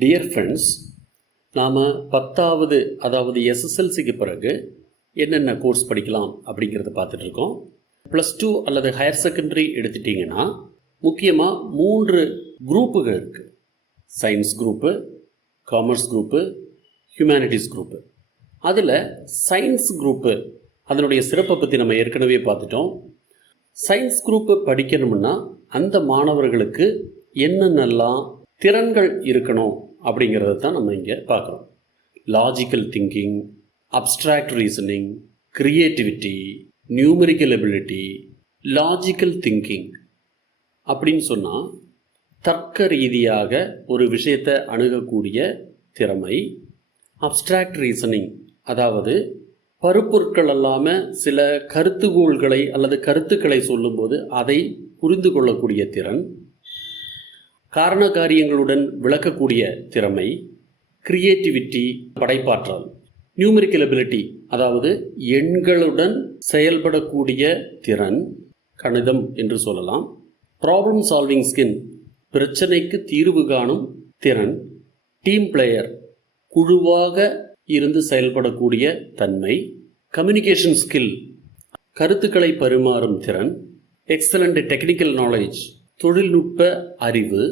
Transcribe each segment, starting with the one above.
Dear friends, நாம் 10வது அதாவது SSLCக்கு பிறகு என்னென்ன கோர்ஸ் படிக்கலாம் அப்படிங்கிறத பார்த்துட்ருக்கோம். +2 அல்லது ஹையர் செகண்டரி எடுத்துட்டிங்கன்னா முக்கியமாக 3 குரூப்புகள் இருக்குது. Science group, commerce group, humanities group. அதில் சயின்ஸ் குரூப்பு அதனுடைய சிறப்பை பற்றி நம்ம ஏற்கனவே பார்த்துட்டோம். சயின்ஸ் குரூப்பு படிக்கணும்னா அந்த மாணவர்களுக்கு என்னென்னலாம் திறன்கள் இருக்கணும் அப்படிங்கிறத தான் நம்ம இங்கே பார்க்குறோம். Logical thinking, abstract reasoning, creativity, numerical ability. Logical thinking அப்படின்னு சொன்னால் தர்க்க ரீதியாக ஒரு விஷயத்தை அணுகக்கூடிய திறமை. அப்ஸ்ட்ராக்ட் ரீசனிங் அதாவது பருப்பொருட்கள் இல்லாமல் சில கருத்துகோள்களை அல்லது கருத்துக்களை சொல்லும்போது அதை புரிந்து கொள்ளக்கூடிய திறன். காரண காரியங்களுடன் விளக்கக்கூடிய திறமை. கிரியேட்டிவிட்டி படைப்பாற்றல். நியூமெரிக்கல் எபிலிட்டி அதாவது எண்களுடன் செயல்படக்கூடிய திறன், கணிதம் என்று சொல்லலாம். ப்ராப்ளம் சால்விங் ஸ்கில் பிரச்சனைக்கு தீர்வு காணும் திறன். டீம் பிளேயர் குழுவாக இருந்து செயல்படக்கூடிய தன்மை. கம்யூனிகேஷன் ஸ்கில் கருத்துக்களை பரிமாறும் திறன். எக்ஸலண்ட் டெக்னிக்கல் நாலேஜ் தொழில்நுட்ப அறிவு.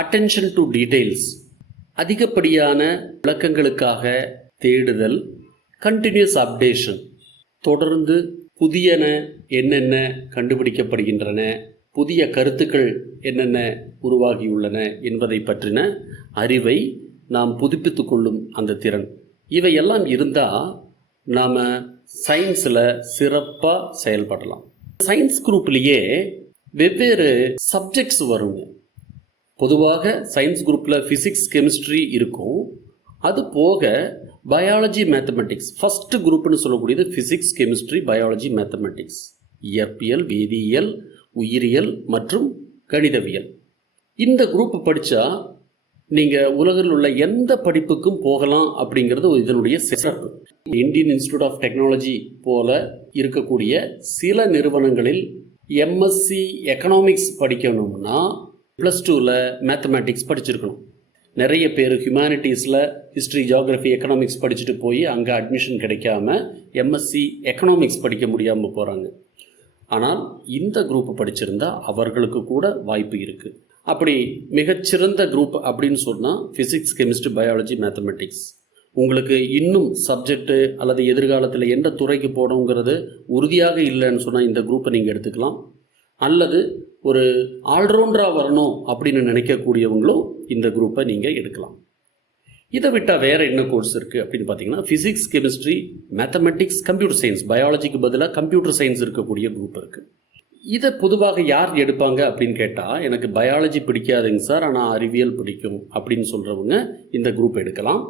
அட்டென்ஷன் டு டீட்டெயில்ஸ் அதிகப்படியான விளக்கங்களுக்காக தேடுதல். கண்டினியூஸ் அப்டேஷன் தொடர்ந்து புதியன என்னென்ன கண்டுபிடிக்கப்படுகின்றன, புதிய கருத்துக்கள் என்னென்ன உருவாகியுள்ளன என்பதை பற்றின அறிவை நாம் புதுப்பித்து கொள்ளும் அந்த திறன். இவையெல்லாம் இருந்தால் நாம் சயின்ஸில் சிறப்பாக செயல்படலாம். சயின்ஸ் குரூப்லேயே வெவ்வேறு சப்ஜெக்ட்ஸ் வருங்க. பொதுவாக சயின்ஸ் குரூப்பில் ஃபிசிக்ஸ், கெமிஸ்ட்ரி இருக்கும். அது போக பயாலஜி, மேத்தமெட்டிக்ஸ். ஃபஸ்ட்டு குரூப்னு சொல்லக்கூடியது ஃபிசிக்ஸ், கெமிஸ்ட்ரி, பயாலஜி, மேத்தமெட்டிக்ஸ். இயற்பியல், வேதியியல், உயிரியல் மற்றும் கணிதவியல். இந்த குரூப் படித்தா நீங்கள் உலகில் உள்ள எந்த படிப்புக்கும் போகலாம் அப்படிங்கிறது இதனுடைய சிறப்பு. இந்தியன் இன்ஸ்டிடியூட் ஆஃப் டெக்னாலஜி போல இருக்கக்கூடிய சில நிறுவனங்களில் எம்எஸ்சி எக்கனாமிக்ஸ் படிக்கணும்னா +2ல் மேத்தமேட்டிக்ஸ் படிச்சிருக்கணும். நிறைய பேர் ஹியூமனிட்டிஸில் ஹிஸ்ட்ரி, ஜியாகிரஃபி, எக்கனாமிக்ஸ் படிச்சுட்டு போய் அங்கே அட்மிஷன் கிடைக்காம எம்எஸ்சி எக்கனாமிக்ஸ் படிக்க முடியாமல் போகிறாங்க. ஆனால் இந்த குரூப் படிச்சிருந்தா அவர்களுக்கு கூட வாய்ப்பு இருக்குது. அப்படி மிகச்சிறந்த குரூப் அப்படின்னு சொன்னால் ஃபிசிக்ஸ், கெமிஸ்ட்ரி, பயாலஜி, மேத்தமெட்டிக்ஸ். உங்களுக்கு இன்னும் சப்ஜெக்டு அல்லது எதிர்காலத்தில் எந்த துறைக்கு போகணுங்கிறது உறுதியாக இல்லைன்னு சொன்னால் இந்த குரூப்பை நீங்கள் எடுத்துக்கலாம். அல்லது ஒரு ஆல்ரவுண்டராக வரணும் அப்படின்னு நினைக்கக்கூடியவங்களும் இந்த குரூப்பை நீங்கள் எடுக்கலாம். இதை விட்டால் வேறு என்ன கோர்ஸ் இருக்குது அப்படின்னு பார்த்தீங்கன்னா physics, chemistry, mathematics, computer science. பயாலஜிக்கு பதிலாக கம்ப்யூட்டர் சயின்ஸ் இருக்கக்கூடிய குரூப் இருக்குது. இதை பொதுவாக யார் எடுப்பாங்க அப்படின்னு கேட்டால், எனக்கு பயாலஜி பிடிக்காதுங்க சார், ஆனால் அறிவியல் பிடிக்கும் அப்படின்னு சொல்கிறவங்க இந்த குரூப் எடுக்கலாம்.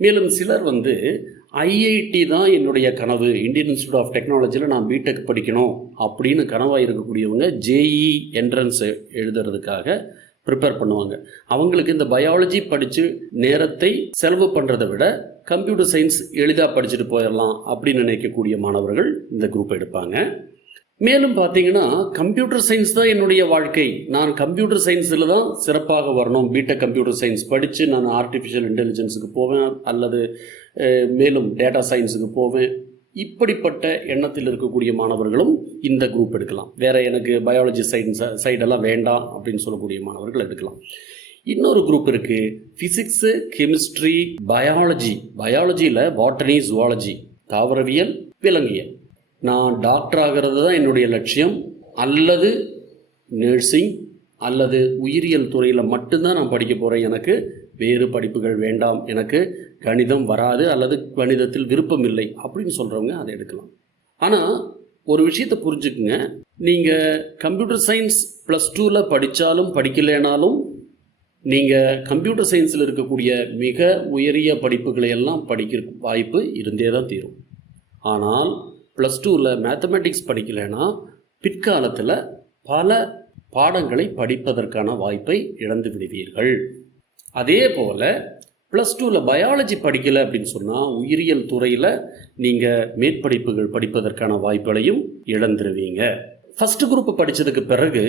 மேலும் சிலர் ஐஐடி தான் என்னுடைய கனவு, இந்தியன் இன்ஸ்டிடியூட் ஆஃப் டெக்னாலஜியில் நான் பிடெக் படிக்கணும் அப்படின்னு கனவாக இருக்கக்கூடியவங்க ஜேஇ என்ட்ரன்ஸ் எழுதுறதுக்காக ப்ரிப்பேர் பண்ணுவாங்க. அவங்களுக்கு இந்த பயாலஜி படித்து நேரத்தை செலவு பண்ணுறதை விட கம்ப்யூட்டர் சயின்ஸ் எளிதாக படிச்சுட்டு போயிடலாம் அப்படின்னு நினைக்கக்கூடிய மாணவர்கள் இந்த குரூப் எடுப்பாங்க. மேலும் பார்த்தீங்கன்னா கம்ப்யூட்டர் சயின்ஸ் தான் என்னுடைய வாழ்க்கை, நான் கம்ப்யூட்டர் சயின்ஸில் தான் சிறப்பாக வரணும், பிடெக் கம்ப்யூட்டர் சயின்ஸ் படித்து நான் ஆர்டிஃபிஷியல் இன்டெலிஜென்ஸுக்கு போவேன் அல்லது மேலும் டேட்டா சயின்ஸுக்கு போவேன், இப்படிப்பட்ட எண்ணத்தில் இருக்கக்கூடிய மாணவர்களும் இந்த குரூப் எடுக்கலாம். வேறு எனக்கு பயாலஜி சைடெல்லாம் வேண்டாம் அப்படின்னு சொல்லக்கூடிய மாணவர்கள் எடுக்கலாம். இன்னொரு குரூப் இருக்குது, ஃபிசிக்ஸு, கெமிஸ்ட்ரி, பயாலஜி. பயாலஜியில் பாட்டனி, ஜுவாலஜி, தாவரவியல், விலங்கியல். நான் டாக்டர் ஆகிறது தான் என்னுடைய லட்சியம், அல்லது நர்சிங் அல்லது உயிரியல் துறையில் மட்டும்தான் நான் படிக்க போகிறேன், எனக்கு வேறு படிப்புகள் வேண்டாம், எனக்கு கணிதம் வராது அல்லது கணிதத்தில் விருப்பம் இல்லை அப்படின்னு சொல்கிறவங்க அதை எடுக்கலாம். ஆனால் ஒரு விஷயத்தை புரிஞ்சுக்குங்க, நீங்கள் கம்ப்யூட்டர் சயின்ஸ் +2ல் படித்தாலும் படிக்கலைனாலும் நீங்கள் கம்ப்யூட்டர் சயின்ஸில் இருக்கக்கூடிய மிக உயரிய படிப்புகளை எல்லாம் படிக்கிற வாய்ப்பு இருந்தே தான் தீரும். ஆனால் +2ல் மேத்தமெட்டிக்ஸ் படிக்கலைன்னா பிற்காலத்தில் பல பாடங்களை படிப்பதற்கான வாய்ப்பை இழந்து விடுவீர்கள். அதே போல் +2ல் பயாலஜி படிக்கலை அப்படின்னு சொன்னால் உயிரியல் துறையில் நீங்கள் மேற்படிப்புகள் படிப்பதற்கான வாய்ப்புகளையும் இழந்துருவீங்க. ஃபஸ்ட்டு குரூப் படித்ததுக்கு பிறகு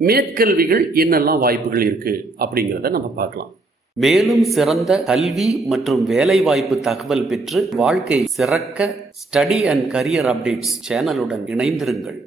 மேற்கல்விகள் என்னெல்லாம் வாய்ப்புகள் இருக்குது அப்படிங்கிறத நம்ம பார்க்கலாம். மேலும் சிறந்த கல்வி மற்றும் வேலைவாய்ப்பு தகவல் பெற்று வாழ்க்கை சிறக்க ஸ்டடி அண்ட் கரியர் அப்டேட்ஸ் சேனலுடன் இணைந்திருங்கள்.